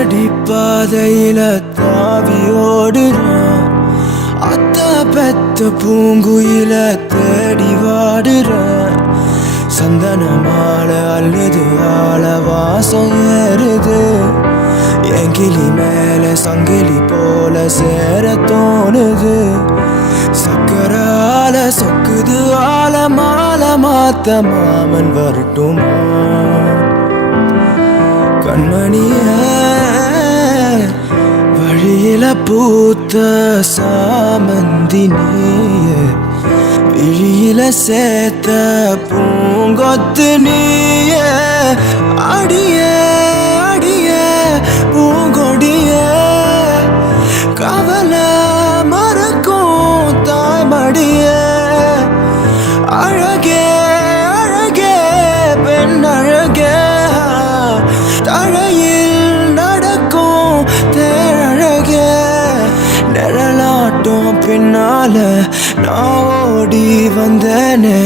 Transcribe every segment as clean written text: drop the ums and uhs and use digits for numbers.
அடி பாதையில தாவி ஓடுறேன், அத்த பெத்த பூங்குயில தேடி வாடுறேன். சந்தன மாலை அள்ளுது ஆள வாசம் ஏறுது, என் கிளி மேல சங்கிலி போல சேர தோணுது. சக்கர ஆல சொக்குது ஆல மாலை மாத்த மாமன் வரட்டுமா? கண்மணிய வழியில பூத்த சாமந்தி நீய, விழியில சேர்த்த பூங்கொத்து நீய. அடிய அடிய பூங்கொடிய கவலை மறக்கும் தாய்மடிய. அழகே அழகே பெண் அழகே, தழையில் நடக்கும் தேழழகே. நிழலாட்டம் பின்னால நான் ஓடி வந்தேனே,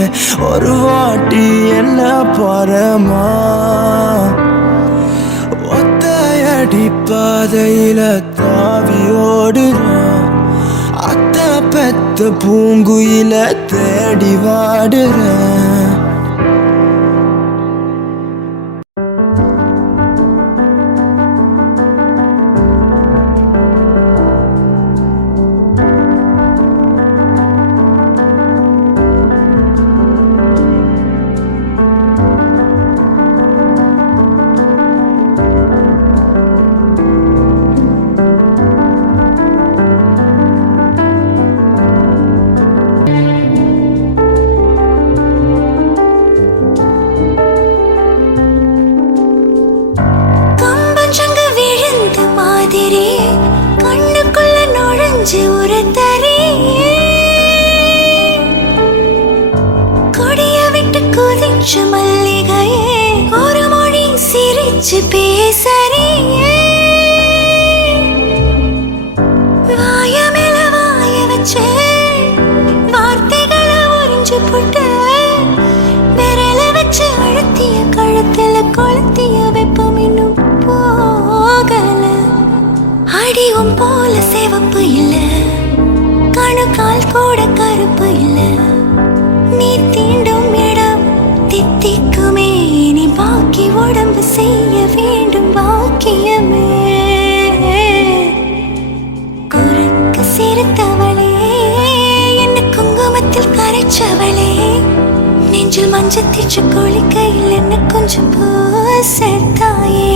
ஒரு வாட்டி என்ன பாரமா? ஒத்தையடி பாதையில தாவி ஓடுறேன், அத்த பெத்த பூங்குயில தேடி வாடுறேன். கண்ணுக்குள்ள நுழைஞ்சு உரத்தறி கொடிய விட்டு குதிச்சு மல்லிகையே, ஒரு மொழி சிரிச்சு பேசறியே. வாய மேல வாய வச்சு வார்த்தைகளை உறிஞ்சு போட்டு, விரல வச்சு அழுத்திய கழுத்துல கொளுத்திய வெப்பம் இன்னும் போகல. அடியும் போல சிவப்பு இல்ல, கணுக்கால் கூட கருப்பு இல்ல. நீ தீண்டும் இடம் தித்திக்குமே, நீ பாக்கி உடம்பு செய்ய வேண்டும் பாக்கியமே. குறுக்கு சிரித்தவளே, என்ன குங்குமத்தில் கரைச்சவளே, நெஞ்சில் மஞ்சள் தீச்சு குளிக்கையில் என்ன கொஞ்சம் பூசத்தாயே.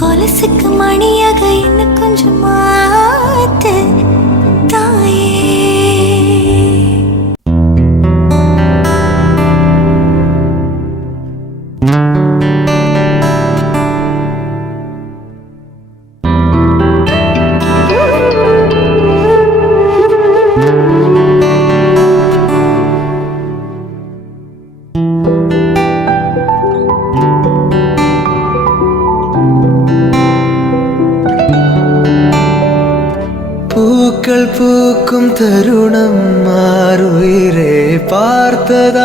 கொலசுக்கு மணியாக என்ன கொஞ்சம் மாத்து தாயே. பூக்கள் பூக்கும் தருணம் மாறுயிரே பார்த்ததாருமில்லை.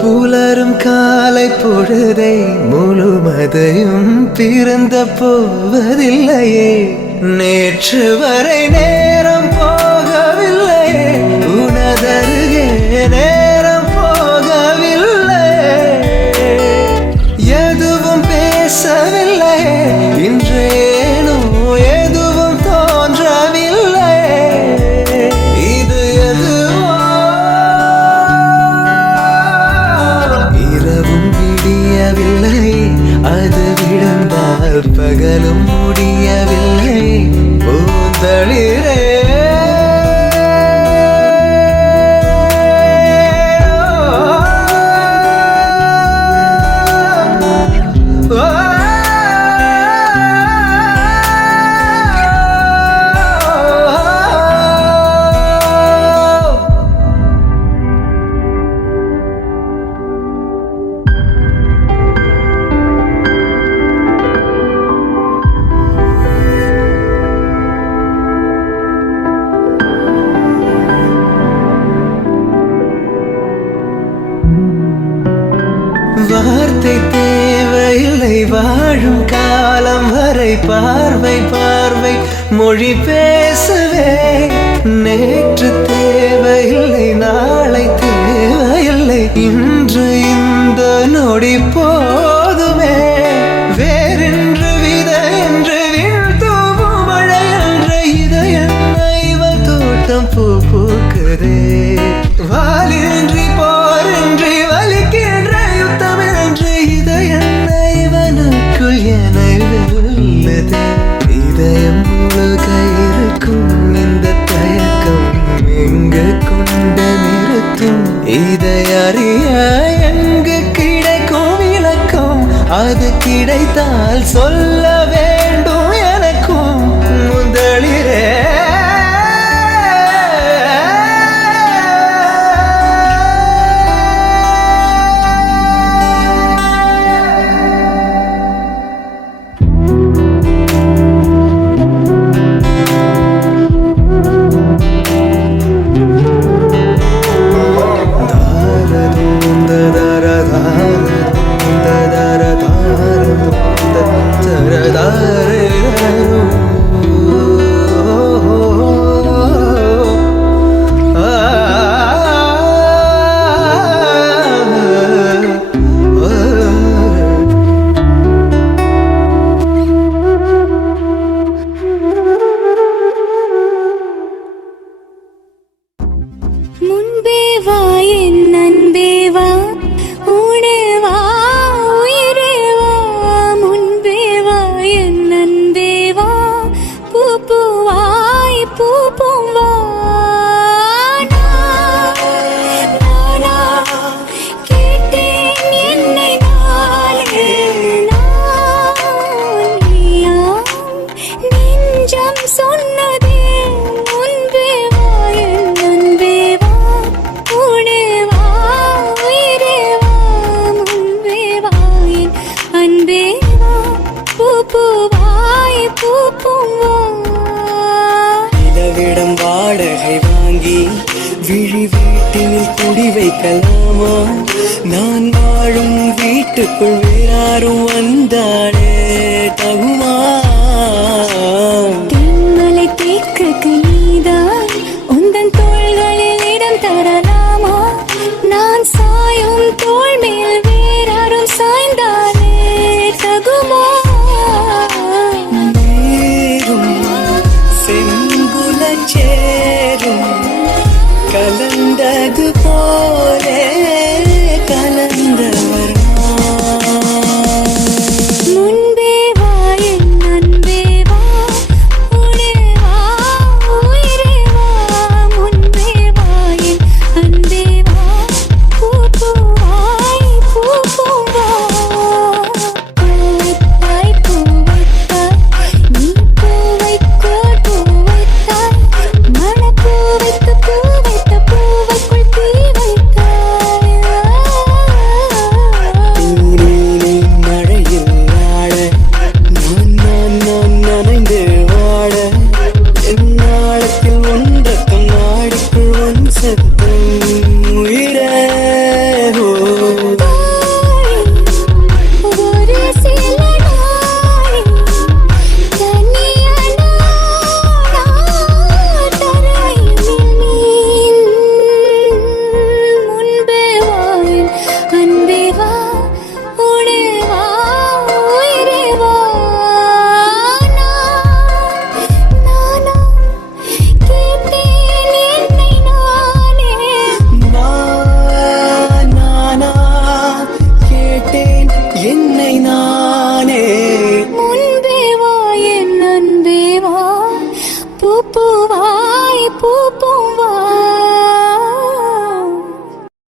புலரும் காலை பொழுதை முழுமதையும் பிறந்த போவதில்லையே. நேற்று வரை நேரம் போகவில்லையே, உனதருகே நேரம் போகவில்லை. எதுவும் பேசவில்லை, இன்றேனோ எதுவும் தோன்றவில்லை. இது எதுவோ இரவும் விடியவில்லை, அது விழுந்தால் பகலும் முடியவில்லை. பூந்தளிரே வார்த்தை தேவையில்லை வாழும் காலம் வரை பார்வை பார்வை மொழி பேசவே நேற்று தேவையில்லை நாளை தேவையில்லை இன்று இந்த நொடி போதுமே வேறென்று விதை என்று வீழ்த்தூவும் மழை என்ற இதயம் இவள் தோட்டம் பூ பூக்குதே வாலின்றி போரின்றி வலிக்கின்ற யுத்தமின்றி இதயம் இவனுக்குள் என வெல்லுதே இதயம் முழுக இருக்கும் இந்த தயக்கம் எங்கு கொண்டு நிறுத்தும் இதை அறிய எங்கு கிடைக்கும் விளக்கம் அது கிடைத்தால் சொல்ல வேண்டும் எனக்கும் முதலிரே முன்பே வா என் அன்பே வா உனே வா உயிரே வா முன்பே வா என் அன்பே வா பூ பூவாய் பூ பூம்பா நானா கேட்டேன் என்னை நானே நான் நீயா நெஞ்சம் சொன்னதே முன்பே வா என் அன்பே வா உனே வா உயிரே வா முன்பே வா என் அன்பே வா பூ பூவாய் பூ பூம்பா இளவிடம் வாடகை வாங்கி விழி வீட்டினில் குடி வைக்கலாமா நான் வாழும் வீட்டுக்குள் வேறாரும் வந்தாலே தகுமா